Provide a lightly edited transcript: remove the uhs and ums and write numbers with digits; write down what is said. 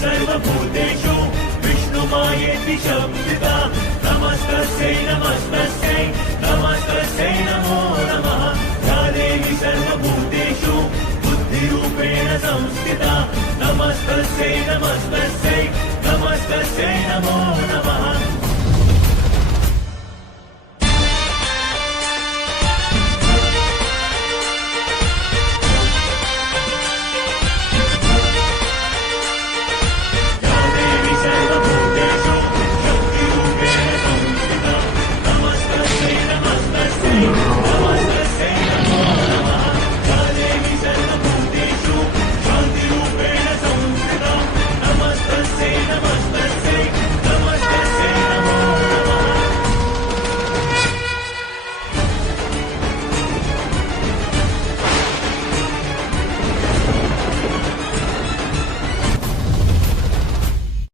सर्वभूतेषु विष्णुमायेति शब्दिता नमस्तस्यै नमस्तस्यै नमस्तस्यै नमो नमः या देवी सर्वभूतेषु बुद्धिरूपेण संस्थिता नमस्तस्यै नमस्तस्यै नमस्तस्यै नमो